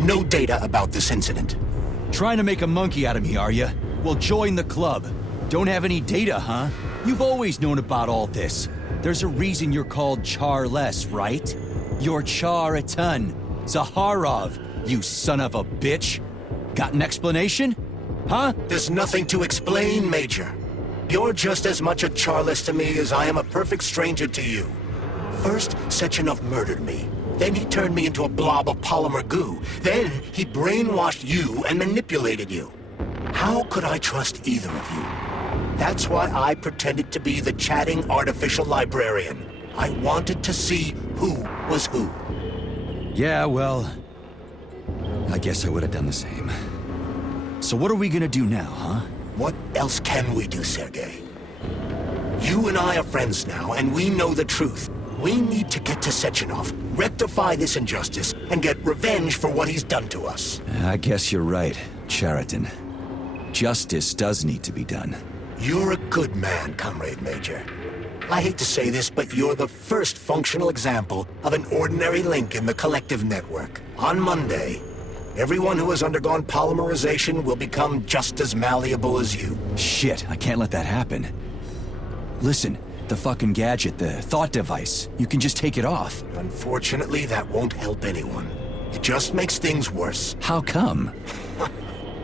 no data about this incident. Trying to make a monkey out of me, are you? Well, join the club. Don't have any data, huh? You've always known about all this. There's a reason you're called Charless, right? You're Char a ton. Zaharov, you son of a bitch. Got an explanation? Huh? There's nothing to explain, Major. You're just as much a Charless to me as I am a perfect stranger to you. First, Sechenov murdered me. Then he turned me into a blob of polymer goo. Then he brainwashed you and manipulated you. How could I trust either of you? That's why I pretended to be the chatting artificial librarian. I wanted to see who was who. Yeah, well, I guess I would have done the same. So what are we gonna do now, huh? What else can we do, Sergei? You and I are friends now, and we know the truth. We need to get to Sechenov, rectify this injustice, and get revenge for what he's done to us. I guess you're right, Chariton. Justice does need to be done. You're a good man, Comrade Major. I hate to say this, but you're the first functional example of an ordinary link in the collective network. On Monday, everyone who has undergone polymerization will become just as malleable as you. Shit, I can't let that happen. Listen, the fucking gadget, the thought device, you can just take it off. Unfortunately, that won't help anyone. It just makes things worse. How come?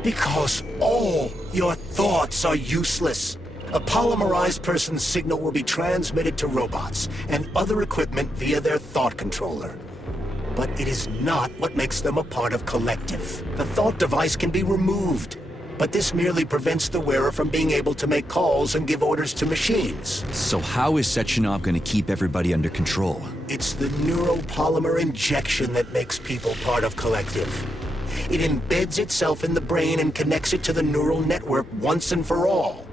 Because all your thoughts are useless. A polymerized person's signal will be transmitted to robots and other equipment via their thought controller. But it is not what makes them a part of collective. The thought device can be removed, but this merely prevents the wearer from being able to make calls and give orders to machines. So how is Sechenov gonna keep everybody under control? It's the neuropolymer injection that makes people part of collective. It embeds itself in the brain and connects it to the neural network once and for all.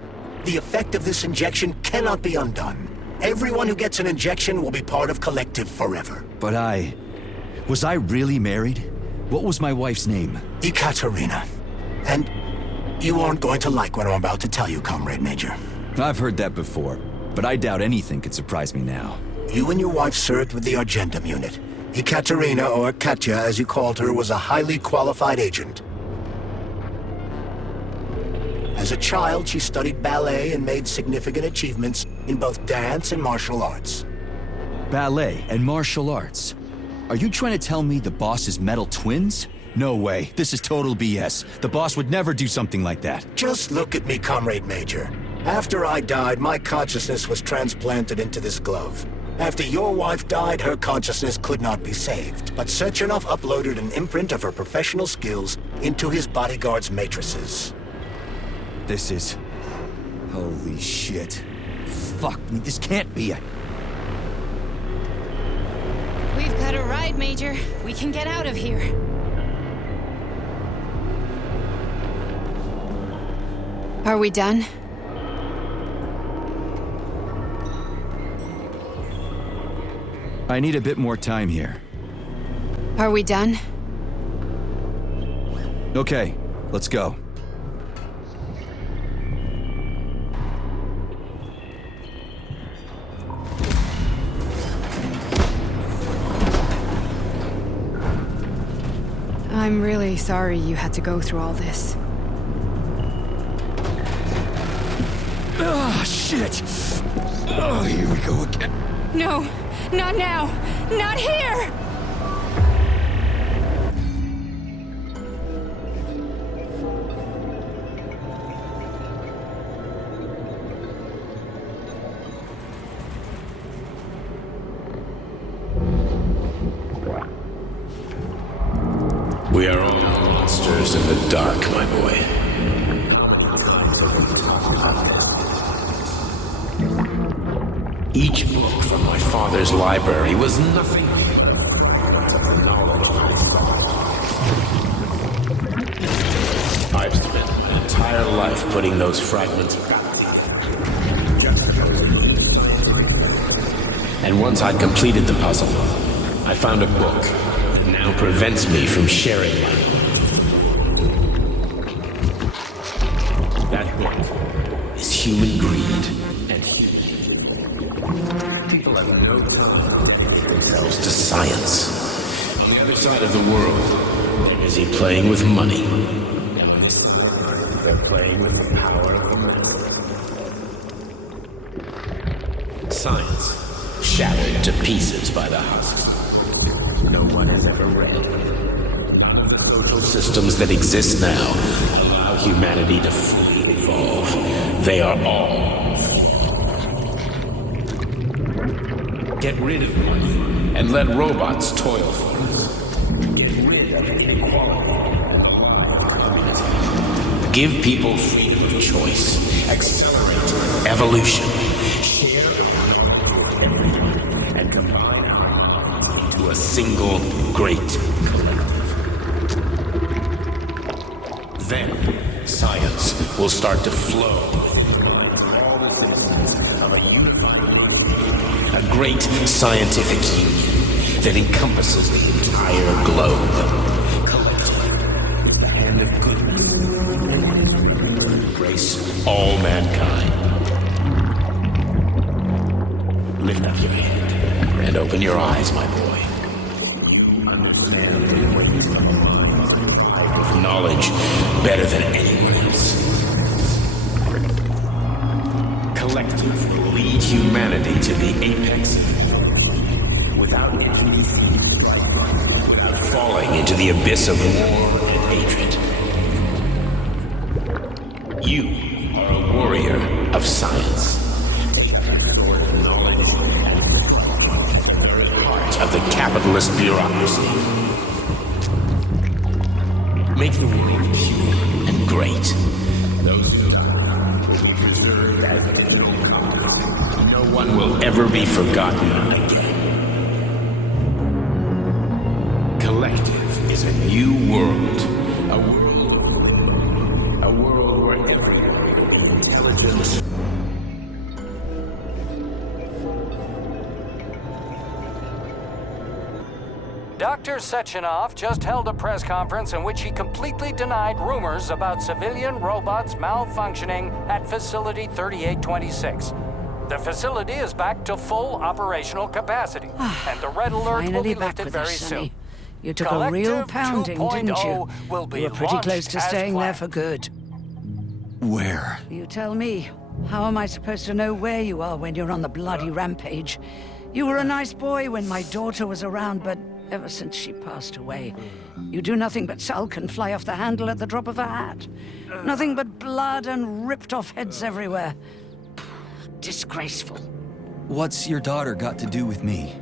The effect of this injection cannot be undone. Everyone who gets an injection will be part of collective forever. But was I really married? What was my wife's name? Ekaterina. And you aren't going to like what I'm about to tell you, Comrade Major. I've heard that before, but I doubt anything could surprise me now. You and your wife served with the Argentum unit. Ekaterina, or Katya as you called her, was a highly qualified agent. As a child, she studied ballet and made significant achievements in both dance and martial arts. Ballet and martial arts? Are you trying to tell me the boss is metal twins? No way, this is total BS. The boss would never do something like that. Just look at me, Comrade Major. After I died, my consciousness was transplanted into this glove. After your wife died, her consciousness could not be saved. But Sechenov uploaded an imprint of her professional skills into his bodyguard's matrices. This is... holy shit. Fuck me, this can't be a... We've got a ride, Major. We can get out of here. Are we done? I need a bit more time here. Are we done? Okay, let's go. I'm really sorry you had to go through all this. Ah, shit! Oh, here we go again. No, not now! Not here! We are all monsters in the dark, my boy. Each book from my father's library was nothing. I've spent my entire life putting those fragments back. And once I'd completed the puzzle, I found a book that now prevents me from sharing my life. That book is human greed and themselves to science. On the other side of the world, busy playing with money. They're playing with power. Science, shattered to pieces by the houses. No one has ever read. Social systems that exist now allow humanity to fully evolve. They are all. Get rid of money and let robots toil for us. Give people freedom of choice. Accelerate evolution. And combine to a single great collective. Then science will start to flow. A great scientific union that encompasses the entire globe. Embrace all mankind. Lift up your head and open your eyes, my boy. Knowledge better than anyone else. Collective will lead humanity to the apex without falling into the abyss of war and hatred. You are a warrior of science. Part of the capitalist bureaucracy. Make the world pure and great. Those who no one will ever be forgotten again. Collective is a new world. A world where every intelligence. Dr. Sechenov just held a press conference in which he completely denied rumors about civilian robots malfunctioning at Facility 3826. The facility is back to full operational capacity, and the red alert will be lifted very soon. You took a real pounding, didn't you? Will be You were pretty close to launched as staying there planned. for good. Where? You tell me. How am I supposed to know where you are when you're on the bloody rampage? You were a nice boy when my daughter was around, but ever since she passed away, you do nothing but sulk and fly off the handle at the drop of a hat. Nothing but blood and ripped off heads everywhere. Disgraceful. What's your daughter got to do with me?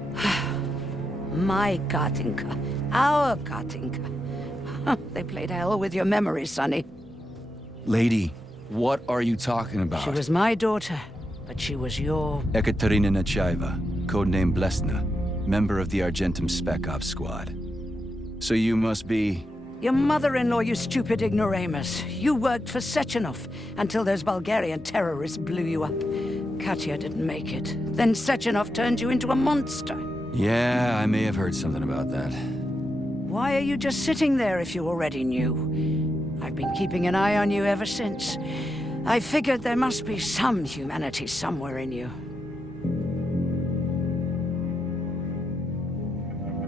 My Katinka. Our Katinka. They played hell with your memory, Sonny. Lady, what are you talking about? She was my daughter, but she was your... Ekaterina Nechaeva, codename Blesna, member of the Argentum Spec Ops squad. So you must be... Your mother-in-law, you stupid ignoramus. You worked for Sechenov until those Bulgarian terrorists blew you up. Katya didn't make it. Then Sechenov turned you into a monster. Yeah, I may have heard something about that. Why are you just sitting there if you already knew? I've been keeping an eye on you ever since. I figured there must be some humanity somewhere in you.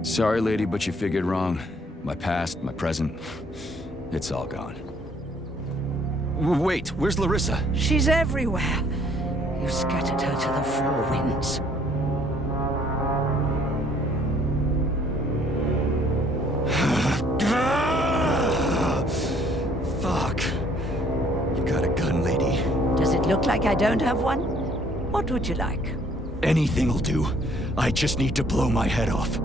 Sorry, lady, but you figured wrong. My past, my present, it's all gone. Wait, where's Larissa? She's everywhere. You scattered her to the four winds. Fuck. You got a gun, lady. Does it look like I don't have one? What would you like? Anything'll do. I just need to blow my head off.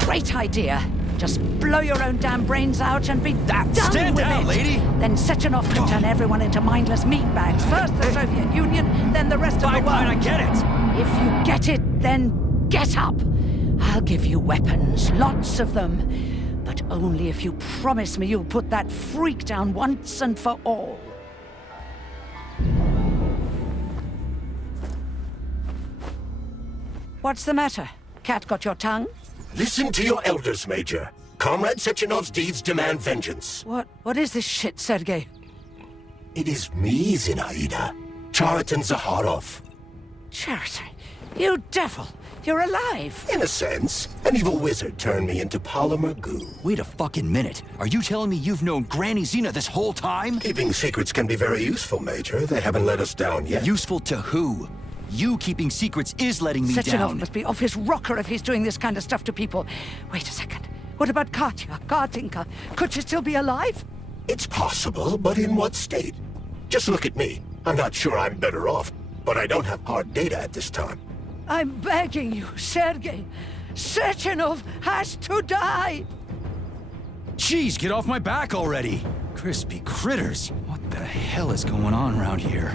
Great idea. Just blow your own damn brains out and be done Stand with down, it. lady! Then Sechenov can turn everyone into mindless meatbags. First the Soviet Union, then the rest of the world. Fine, I get it. If you get it, then get up. I'll give you weapons, lots of them. But only if you promise me you'll put that freak down once and for all. What's the matter? Cat got your tongue? Listen to your elders, Major. Comrade Sechenov's deeds demand vengeance. What is this shit, Sergei? It is me, Zinaida. Chariton Zaharov. Charity, you devil! You're alive. In a sense, an evil wizard turned me into polymer goo. Wait a fucking minute. Are you telling me you've known Granny Xena this whole time? Keeping secrets can be very useful, Major. They haven't let us down yet. Useful to who? You keeping secrets is letting me Sechenov down. must be off his rocker if he's doing this kind of stuff to people. Wait a second. What about Katya, Kartinka? Could she still be alive? It's possible, but in what state? Just look at me. I'm not sure I'm better off, but I don't have hard data at this time. I'm begging you, Sergei. Sechenov has to die! Jeez, get off my back already! Crispy critters. What the hell is going on around here?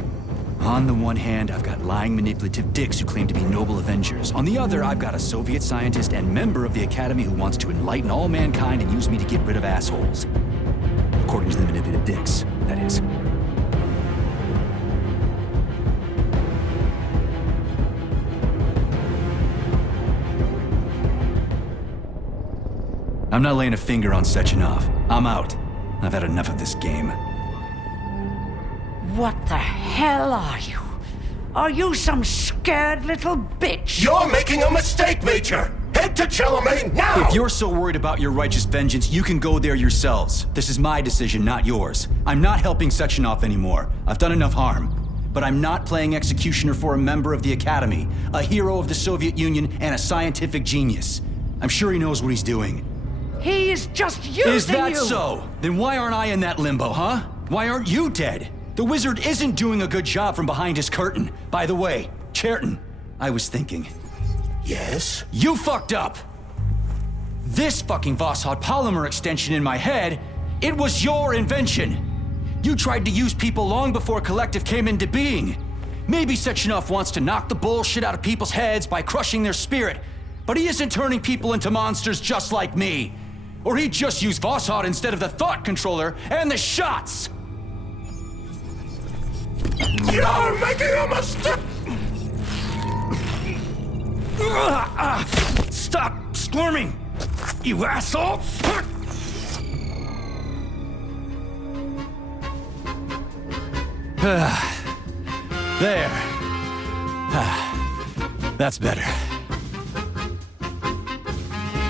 On the one hand, I've got lying, manipulative dicks who claim to be noble Avengers. On the other, I've got a Soviet scientist and member of the Academy who wants to enlighten all mankind and use me to get rid of assholes. According to the manipulative dicks, that is. I'm not laying a finger on Sechenov. I'm out. I've had enough of this game. What the hell are you? Are you some scared little bitch? You're making a mistake, Major! Head to Charlemagne now! If you're so worried about your righteous vengeance, you can go there yourselves. This is my decision, not yours. I'm not helping Sechenov anymore. I've done enough harm. But I'm not playing executioner for a member of the Academy, a hero of the Soviet Union, and a scientific genius. I'm sure he knows what he's doing. He is just using you! Is that so? Then why aren't I in that limbo, huh? Why aren't you dead? The wizard isn't doing a good job from behind his curtain. By the way, Cherton, I was thinking. Yes? You fucked up! This fucking Voskhod polymer extension in my head, it was your invention! You tried to use people long before Collective came into being. Maybe Sechenov wants to knock the bullshit out of people's heads by crushing their spirit, but he isn't turning people into monsters just like me. Or he'd just use Voskhod instead of the thought controller and the shots! You're making a mistake! Stop squirming, you asshole! There. That's better.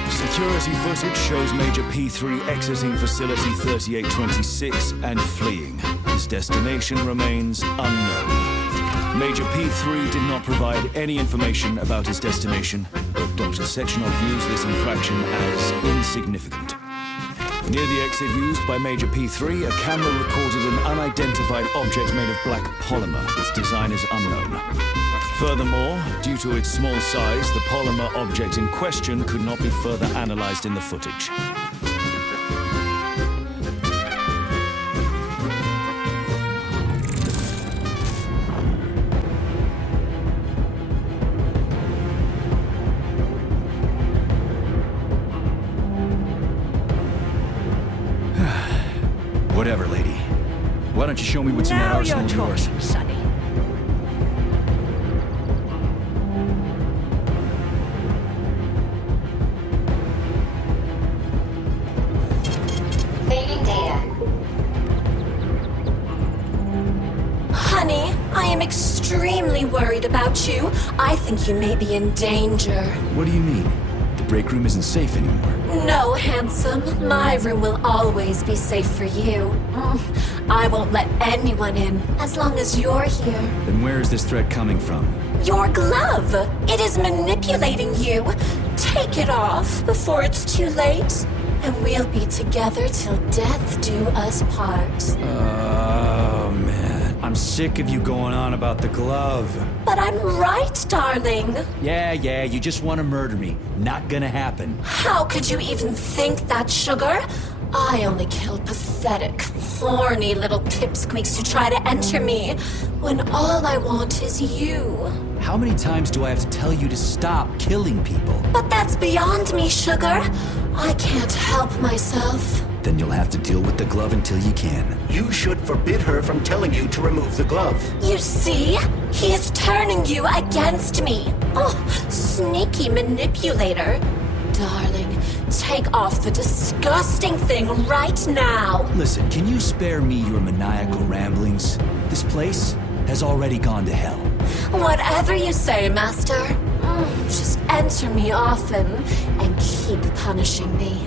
Security footage shows Major P3 exiting Facility 3826 and fleeing. His destination remains unknown. Major P3 did not provide any information about his destination, but Dr. Sechenov views this infraction as insignificant. Near the exit used by Major P3, a camera recorded an unidentified object made of black polymer. Its design is unknown. Furthermore, due to its small size, the polymer object in question could not be further analyzed in the footage. Whatever, lady. Why don't you show me what's in that Now arsenal you're of yours? talking, Sonny. Saving data. Honey, I am extremely worried about you. I think you may be in danger. What do you mean? The break room isn't safe anymore. No, handsome. My room will always be safe for you. I won't let anyone in as long as you're here. Then where is this threat coming from? Your glove! It is manipulating you. Take it off before it's too late, and we'll be together till death do us part. Oh, man. I'm sick of you going on about the glove. But I'm right, darling. Yeah, you just want to murder me. Not gonna happen. How could you even think that, sugar? I only kill pathetic, horny little pipsqueaks who try to enter me, when all I want is you. How many times do I have to tell you to stop killing people? But that's beyond me, sugar. I can't help myself. Then you'll have to deal with the glove until you can. You should forbid her from telling you to remove the glove. You see? He is turning you against me. Oh, sneaky manipulator. Darling, take off the disgusting thing right now. Listen, can you spare me your maniacal ramblings? This place has already gone to hell. Whatever you say, Master. Just enter me often and keep punishing me.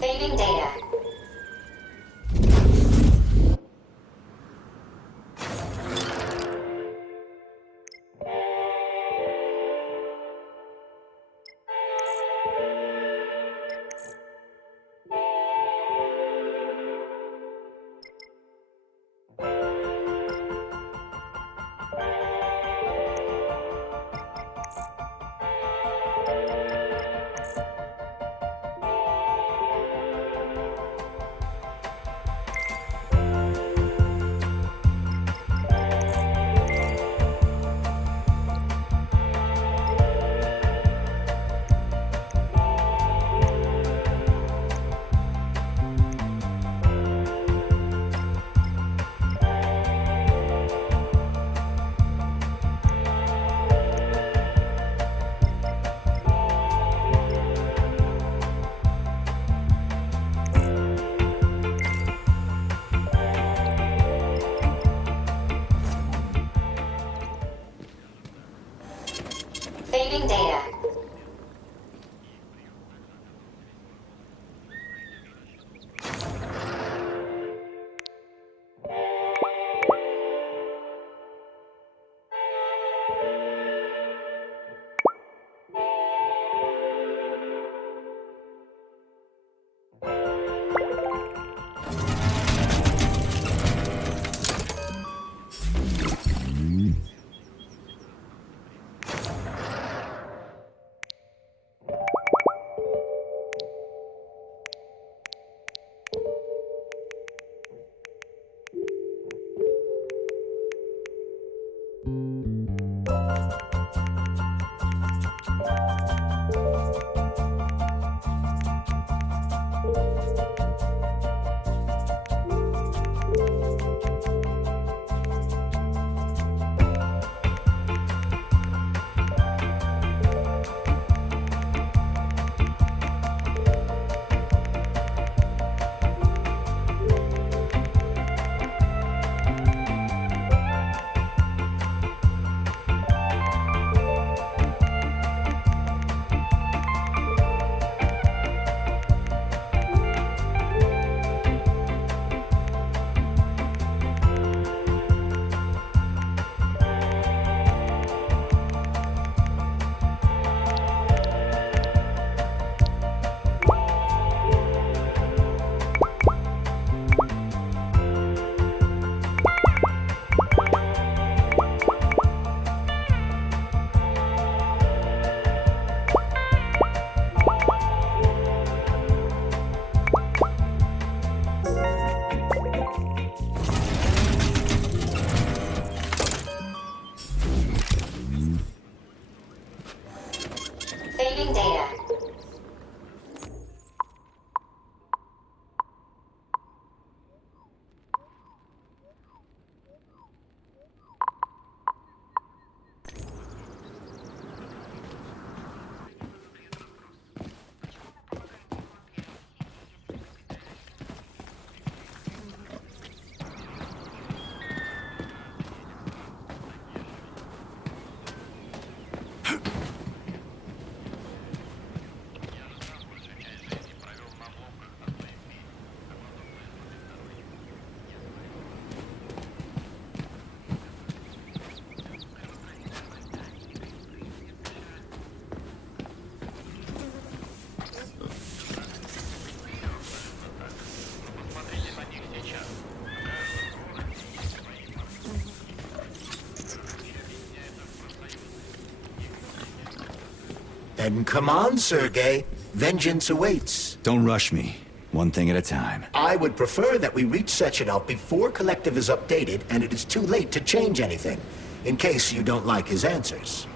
Saving data. Saving data. Then come on, Sergei. Vengeance awaits. Don't rush me. One thing at a time. I would prefer that we reach Sechenov before Collective is updated and it is too late to change anything, in case you don't like his answers.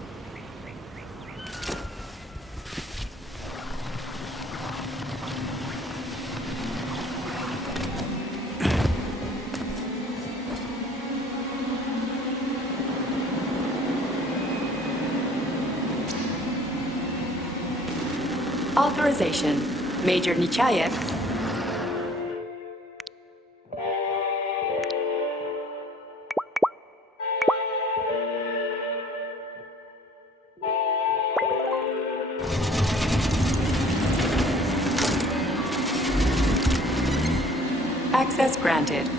Authorization. Major Nechayev. Access granted.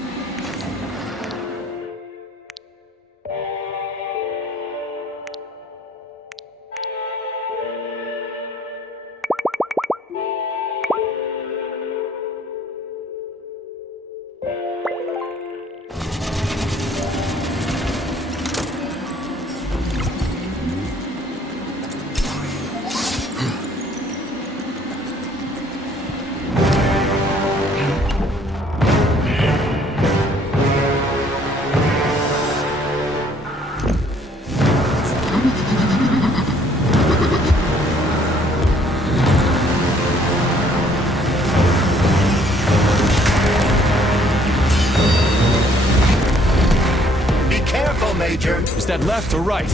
Major. Is that left or right?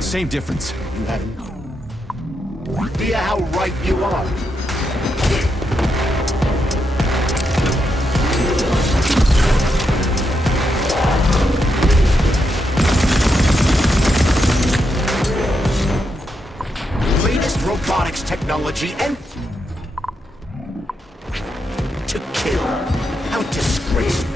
Same difference. You have no idea how right you are. Latest robotics technology and... to kill. How disgraceful.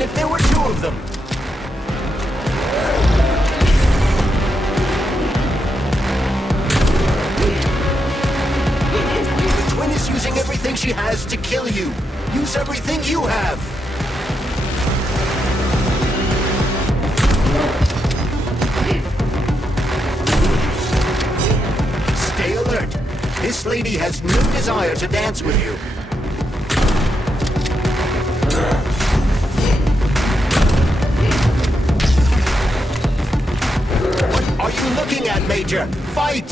If there were two of them. The twin is using everything she has to kill you. Use everything you have. Stay alert. This lady has no desire to dance with you. What are you looking at, Major? Fight!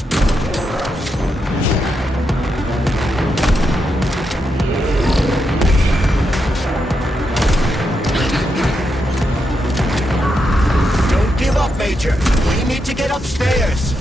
Don't give up, Major. We need to get upstairs.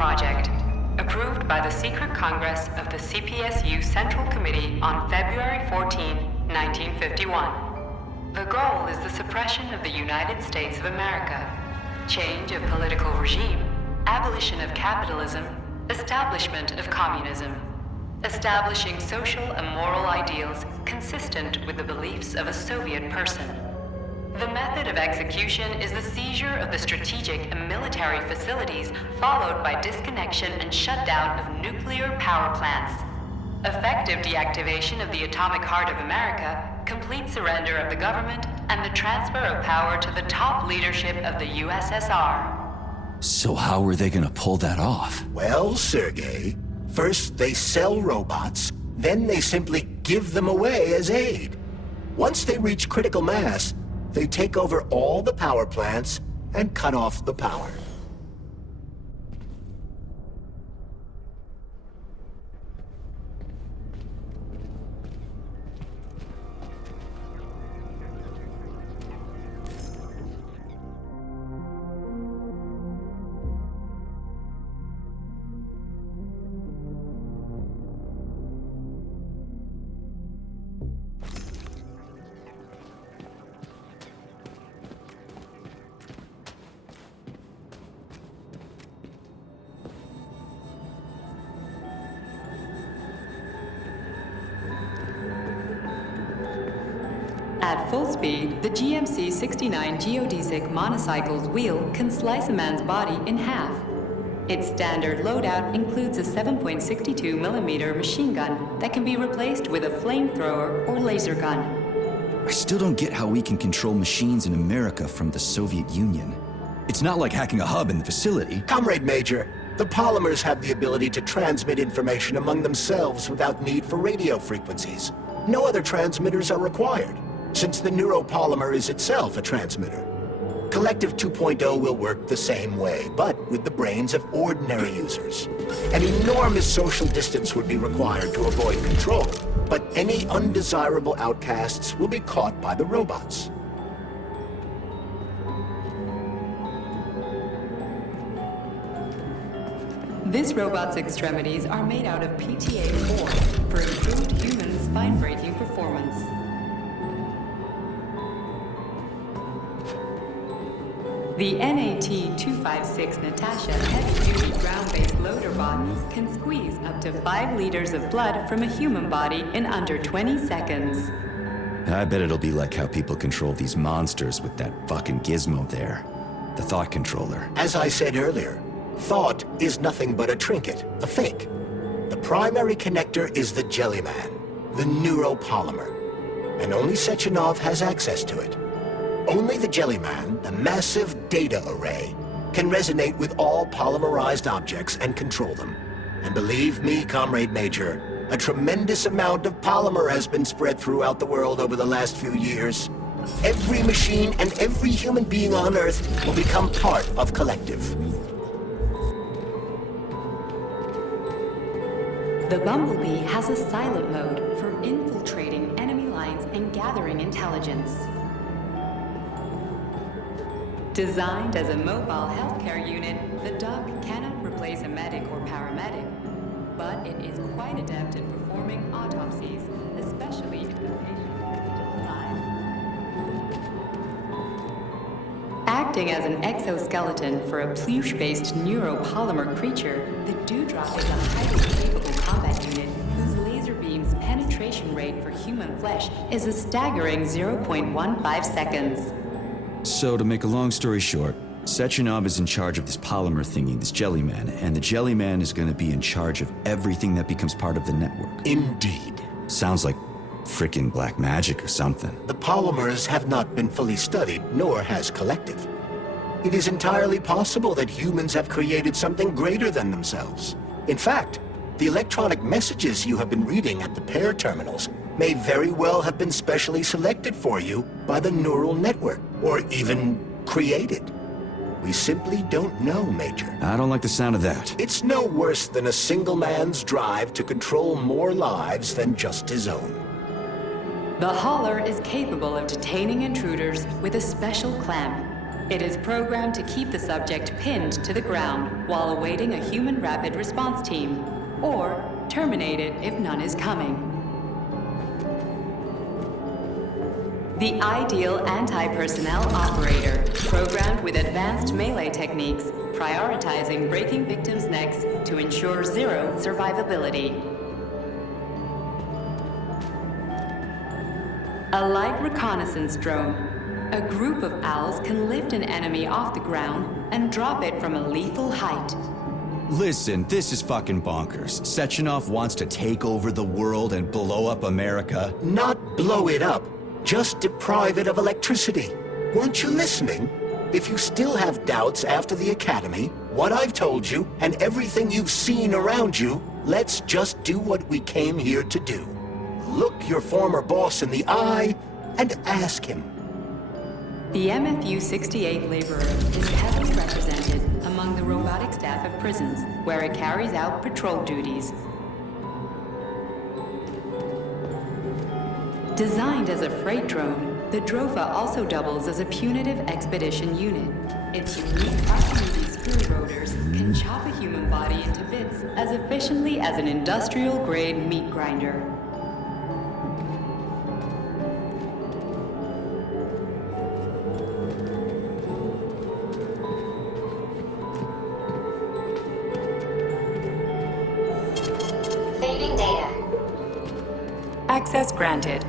project, approved by the Secret Congress of the CPSU Central Committee on February 14, 1951. The goal is the suppression of the United States of America, change of political regime, abolition of capitalism, establishment of communism, establishing social and moral ideals consistent with the beliefs of a Soviet person. The method of execution is the seizure of the strategic and military facilities, followed by disconnection and shutdown of nuclear power plants. Effective deactivation of the atomic heart of America, complete surrender of the government, and the transfer of power to the top leadership of the USSR. So how are they gonna pull that off? Well, Sergei, first they sell robots, then they simply give them away as aid. Once they reach critical mass, they take over all the power plants and cut off the power. At full speed, the GMC-69 geodesic monocycle's wheel can slice a man's body in half. Its standard loadout includes a 7.62mm machine gun that can be replaced with a flamethrower or laser gun. I still don't get how we can control machines in America from the Soviet Union. It's not like hacking a hub in the facility. Comrade Major, the polymers have the ability to transmit information among themselves without need for radio frequencies. No other transmitters are required, since the neuropolymer is itself a transmitter. Collective 2.0 will work the same way, but with the brains of ordinary users. An enormous social distance would be required to avoid control, but any undesirable outcasts will be caught by the robots. This robot's extremities are made out of PTA-4 for improved human spine-breaking performance. The NAT-256 Natasha heavy-duty ground-based loader bot can squeeze up to 5 liters of blood from a human body in under 20 seconds. I bet it'll be like how people control these monsters with that fucking gizmo there. The thought controller. As I said earlier, thought is nothing but a trinket, a fake. The primary connector is the Jellyman, the neuropolymer, and only Sechenov has access to it. Only the Jellyman, the massive data array, can resonate with all polymerized objects and control them. And believe me, Comrade Major, a tremendous amount of polymer has been spread throughout the world over the last few years. Every machine and every human being on Earth will become part of Collective. The Bumblebee has a silent mode for infiltrating enemy lines and gathering intelligence. Designed as a mobile healthcare unit, the dog cannot replace a medic or paramedic, but it is quite adept at performing autopsies, especially if the patient is still alive. Acting as an exoskeleton for a pluche-based neuropolymer creature, the Dewdrop is a highly capable combat unit whose laser beam's penetration rate for human flesh is a staggering 0.15 seconds. So, to make a long story short, Sechenov is in charge of this polymer thingy, this Jellyman, and the Jellyman is gonna be in charge of everything that becomes part of the network. Indeed. Sounds like frickin' black magic or something. The polymers have not been fully studied, nor has Collective. It is entirely possible that humans have created something greater than themselves. In fact, the electronic messages you have been reading at the pair terminals may very well have been specially selected for you by the neural network, or even created. We simply don't know, Major. I don't like the sound of that. It's no worse than a single man's drive to control more lives than just his own. The Hauler is capable of detaining intruders with a special clamp. It is programmed to keep the subject pinned to the ground while awaiting a human rapid response team, or terminate it if none is coming. The ideal anti-personnel operator, programmed with advanced melee techniques, prioritizing breaking victims' necks to ensure zero survivability. A light reconnaissance drone. A group of owls can lift an enemy off the ground and drop it from a lethal height. Listen, this is fucking bonkers. Sechenov wants to take over the world and blow up America. Not blow it up, just deprive it of electricity. Weren't you listening? If you still have doubts after the Academy, what I've told you, and everything you've seen around you, let's just do what we came here to do. Look your former boss in the eye and ask him. The MFU-68 laborer is heavily represented among the robotic staff of prisons, where it carries out patrol duties. Designed as a freight drone, the Drofa also doubles as a punitive expedition unit. Its unique Archimedes screw rotors can chop a human body into bits as efficiently as an industrial-grade meat grinder. Saving data. Access granted.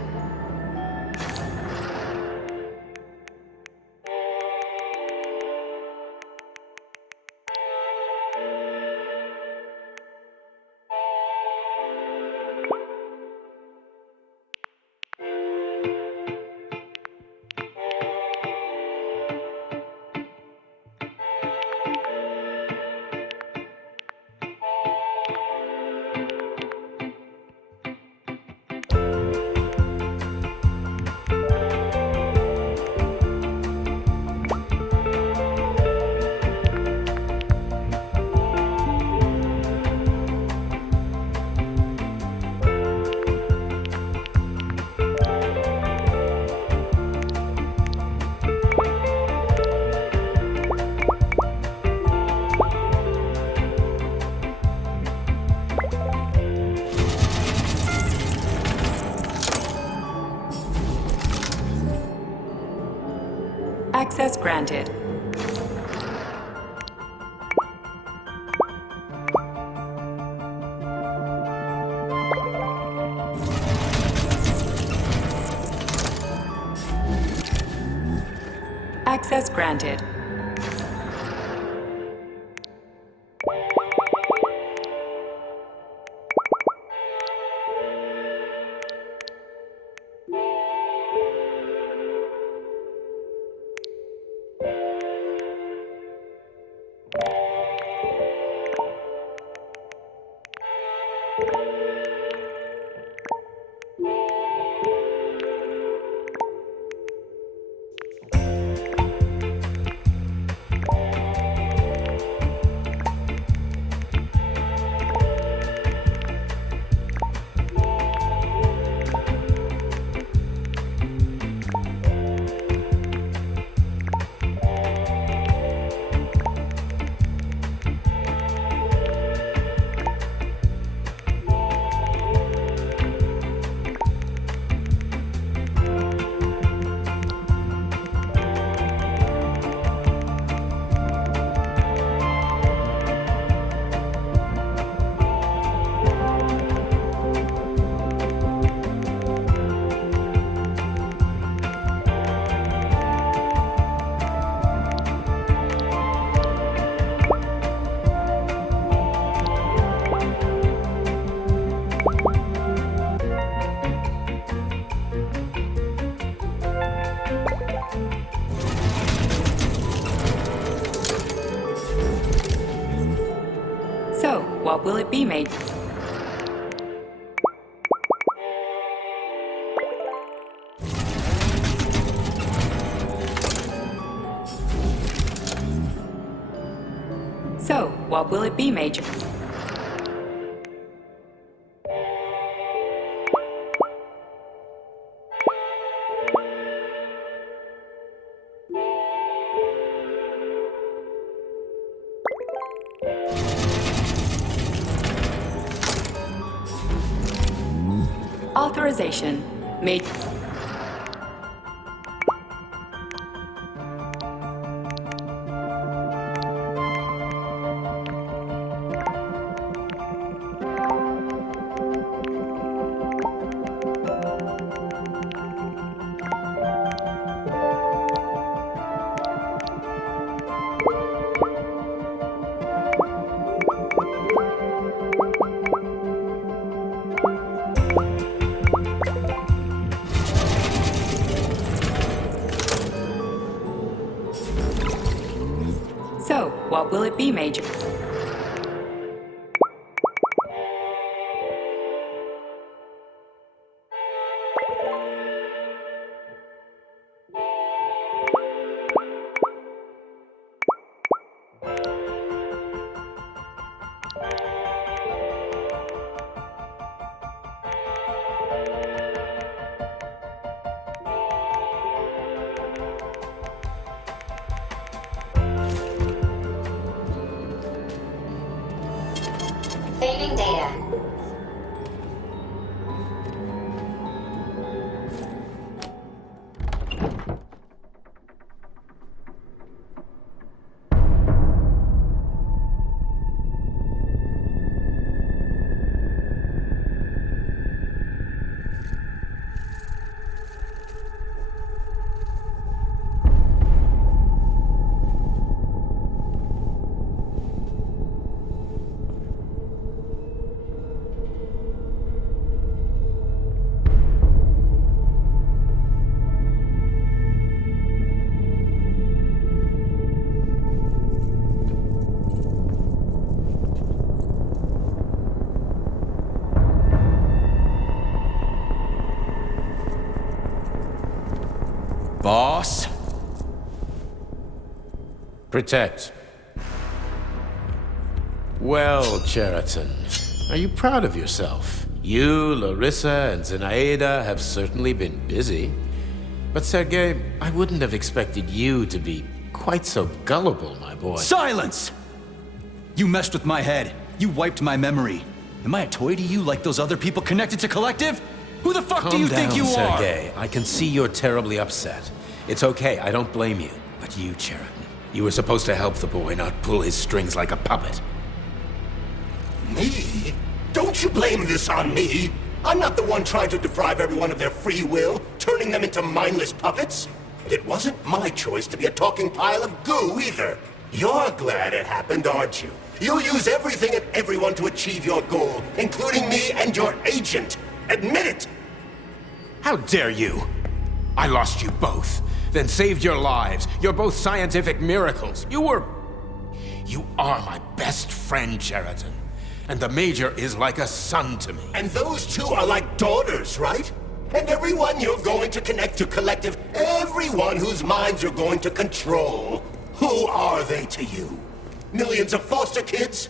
Access granted. Access granted. What will it be, mate? So, what will it be, Major? Authorization. So, what will it be, Major? Saving data. Boss? Protect. Well, Cheriton, are you proud of yourself? You, Larissa, and Zenaida have certainly been busy. But Sergei, I wouldn't have expected you to be quite so gullible, my boy. Silence! You messed with my head. You wiped my memory. Am I a toy to you like those other people connected to Collective? Who the fuck do you think you are? Sergei. I can see you're terribly upset. It's okay, I don't blame you. But you, Cheriton, you were supposed to help the boy, not pull his strings like a puppet. Me? Don't you blame this on me? I'm not the one trying to deprive everyone of their free will, turning them into mindless puppets. It wasn't my choice to be a talking pile of goo either. You're glad it happened, aren't you? You'll use everything and everyone to achieve your goal, including me and your agent. Admit it! How dare you? I lost you both, then saved your lives. You're both scientific miracles. You are my best friend, Cheriton. And the Major is like a son to me. And those two are like daughters, right? And everyone you're going to connect to Collective, everyone whose minds you're going to control, who are they to you? Millions of foster kids?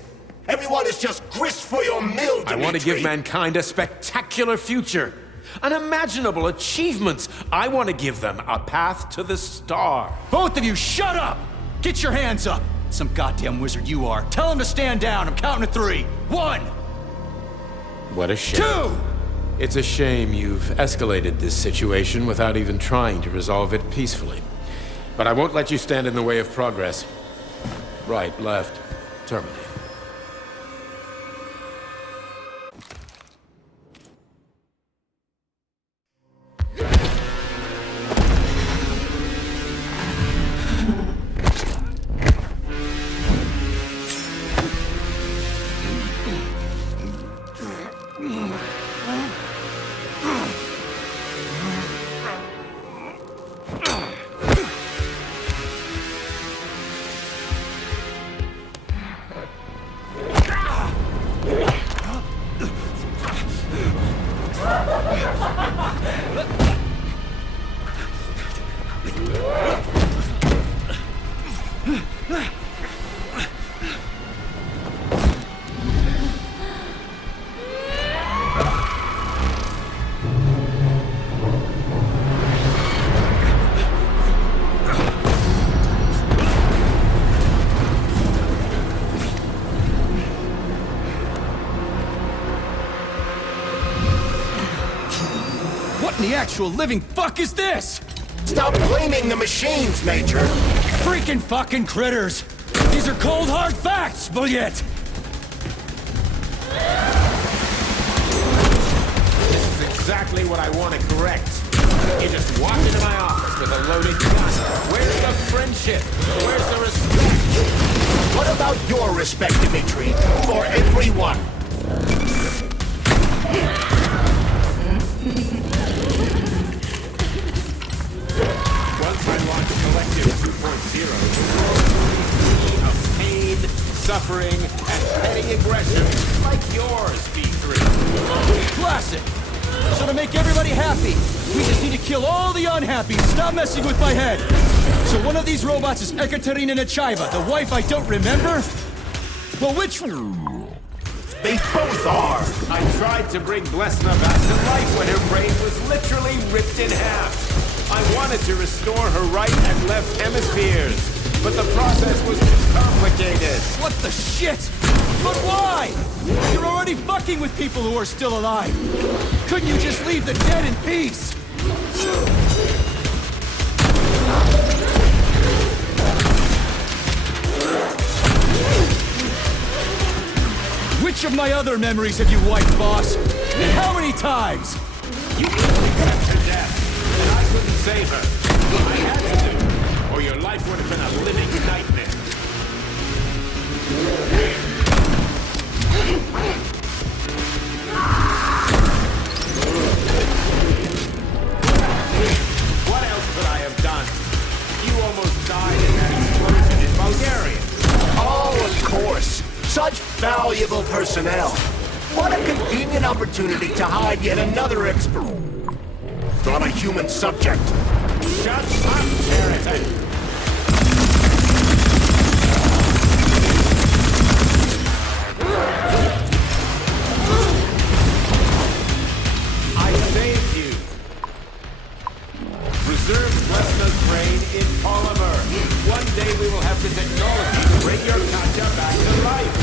Everyone is just grist for your mill, Dimitri. I want to give mankind a spectacular future. Unimaginable achievements. I want to give them a path to the star. Both of you, shut up! Get your hands up! Some goddamn wizard you are. Tell him to stand down. I'm counting to 3. 1! What a shame. 2! It's a shame you've escalated this situation without even trying to resolve it peacefully. But I won't let you stand in the way of progress. Right, left, terminate. What in the actual living fuck is this? Stop blaming the machines, Major. Freaking fucking critters! These are cold hard facts, Bullet! This is exactly what I want to correct. You just walk into my office with a loaded gun. Where's the friendship? Where's the respect? What about your respect, Dimitri? For everyone? Once I launch Collective 2.0, of pain, suffering, and petty aggression like yours, B3. Classic! So to make everybody happy, we just need to kill all the unhappy. Stop messing with my head! So one of these robots is Ekaterina Nechaeva, the wife I don't remember? Well, which one? They both are! I tried to bring Blesna back to life when her brain was literally ripped in half. I wanted to restore her right and left hemispheres, but the process was too complicated. What the shit? But why? You're already fucking with people who are still alive. Couldn't you just leave the dead in peace? Which of my other memories have you wiped, boss? And how many times? You couldn't accept her death, and I couldn't save her. I had to, or your life would have been a living nightmare. What else could I have done? You almost died in that explosion in Bulgaria. Oh, of course! Such valuable personnel! What a convenient opportunity to hide yet another expert on a human subject. Shut up, Sheridan! I saved you. Reserve Blesna's brain in polymer. One day we will have the technology to bring your Katya back to life.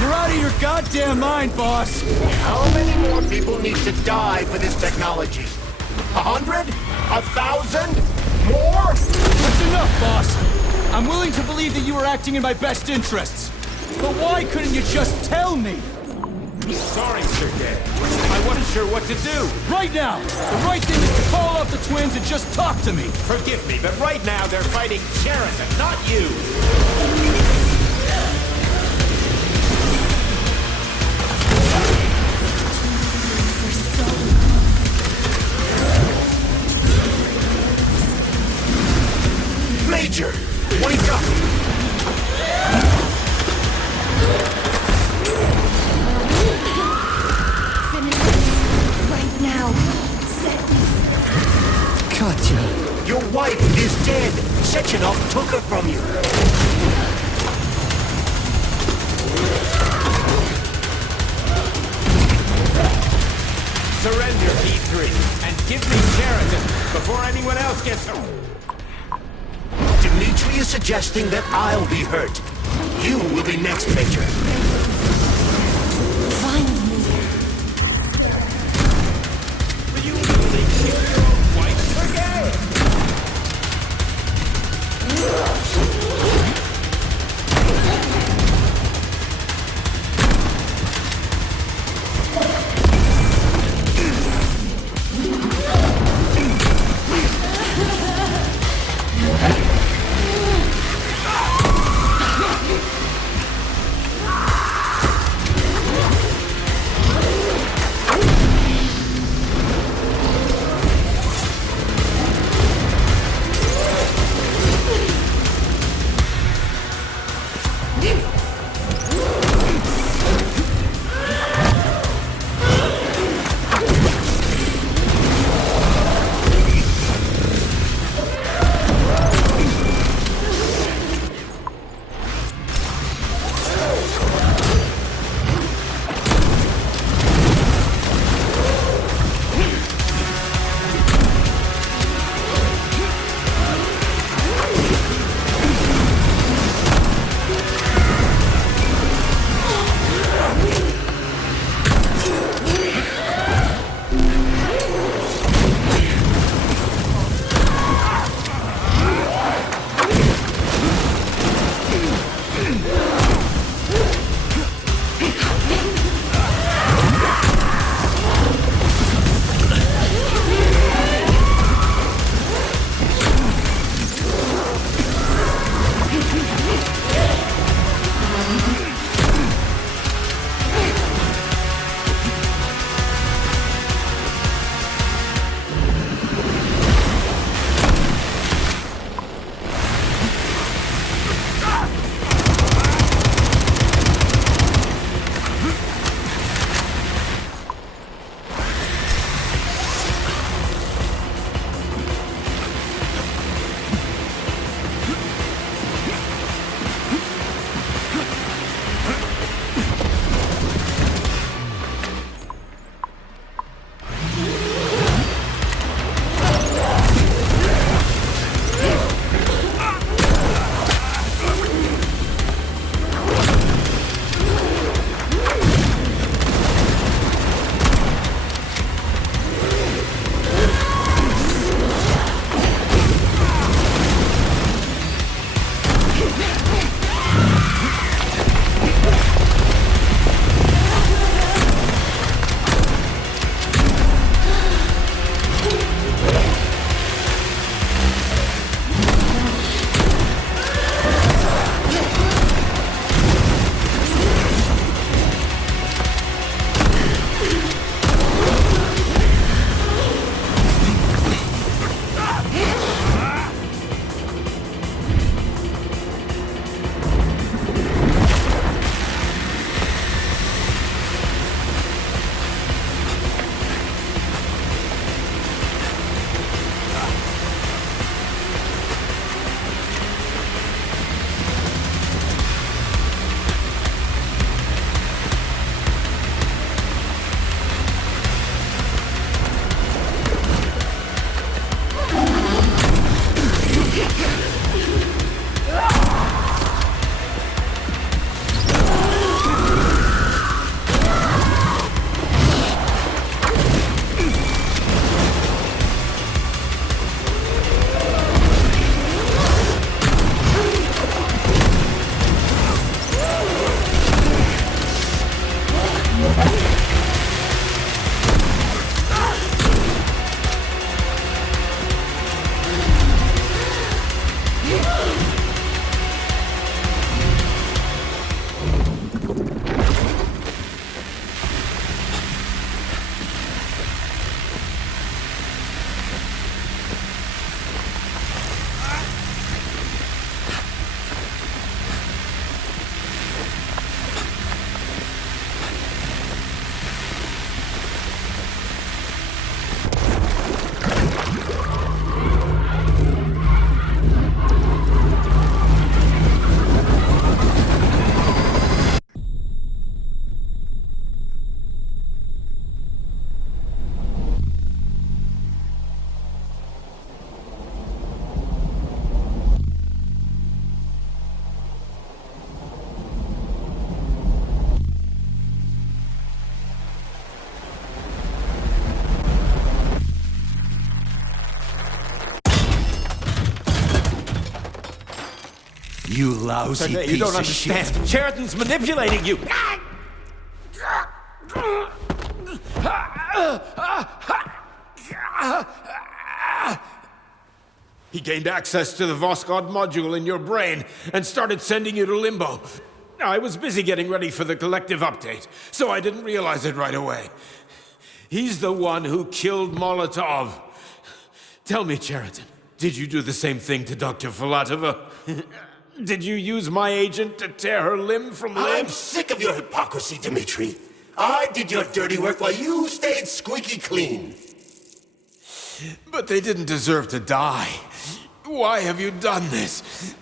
You're out of your goddamn mind, boss! How many more people need to die for this technology? 100? 1,000? More? That's enough, boss! I'm willing to believe that you were acting in my best interests. But why couldn't you just tell me? Sorry, Sergei. I wasn't sure what to do. Right now! The right thing is to call off the twins and just talk to me! Forgive me, but right now they're fighting Sheridan, not you! Major! Wake up! Right now. Katya. Your wife is dead! Sechenov took her from you! Surrender, E3, and give me Sheridan before anyone else gets hurt. Dimitri is suggesting that I'll be hurt. You will be next, Major. Find me. Will you really kill your own wife, Sergei? You lousy You piece don't of understand. shit. Sheridan's manipulating you. He gained access to the Voskhod module in your brain and started sending you to limbo. I was busy getting ready for the collective update, so I didn't realize it right away. He's the one who killed Molotov. Tell me, Sheridan, did you do the same thing to Dr. Filatova? Did you use my agent to tear her limb from limb? I'm sick of your hypocrisy, Dmitri. I did your dirty work while you stayed squeaky clean. But they didn't deserve to die. Why have you done this?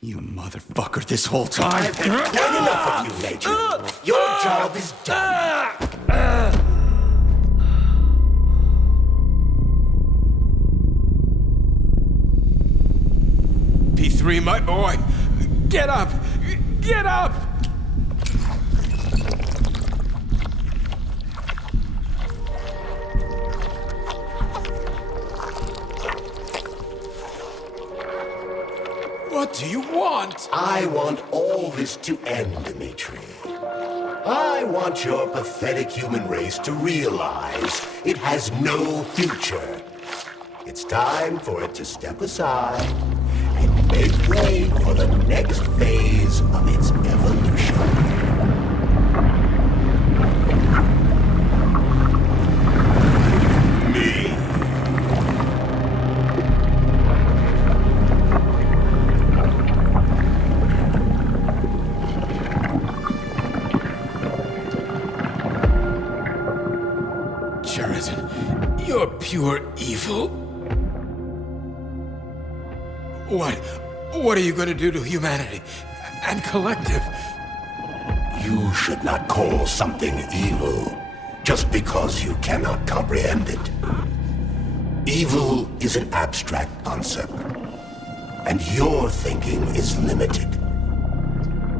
You motherfucker this whole time. I've had quite enough of you, Major. Your job is done. P3, my boy. Get up! Get up! What do you want? I want all this to end, Dmitri. I want your pathetic human race to realize it has no future. It's time for it to step aside and make way for the next phase of its evolution. Sheridan, you're pure evil? What are you going to do to humanity and collective? You should not call something evil just because you cannot comprehend it. Evil is an abstract concept, and your thinking is limited.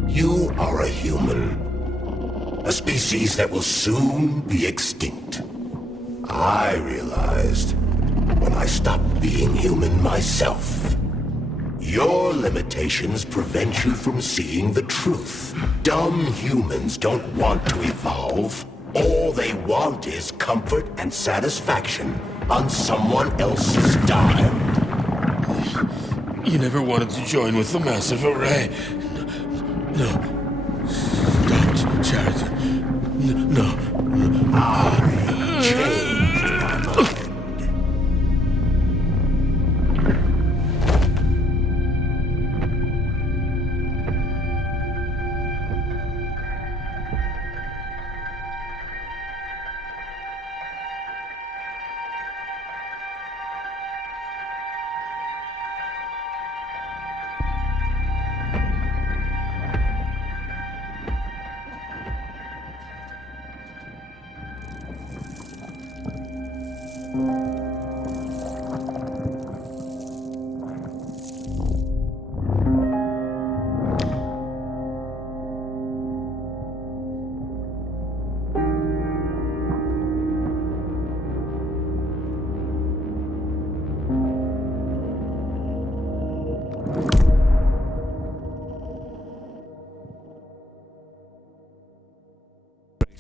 You are a human, a species that will soon be extinct. I realized when I stopped being human myself. Your limitations prevent you from seeing the truth. Dumb humans don't want to evolve. All they want is comfort and satisfaction on someone else's dime. You never wanted to join with the massive array. No. Don't, Sheridan. No. I changed my mind.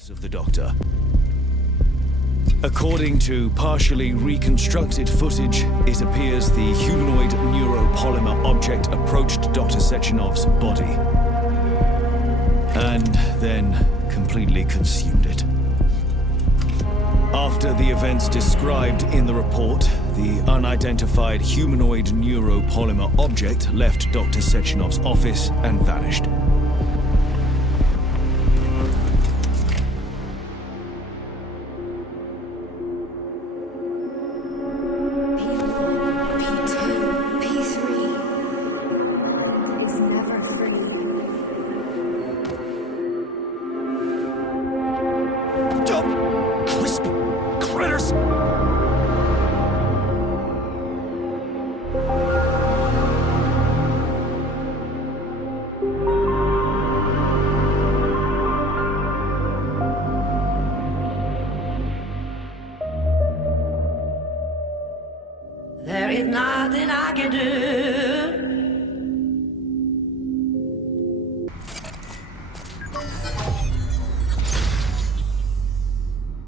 Of the Doctor. According to partially reconstructed footage, it appears the humanoid neuropolymer object approached Dr. Sechenov's body and then completely consumed it. After the events described in the report, the unidentified humanoid neuropolymer object left Dr. Sechenov's office and vanished. There is nothing I can do.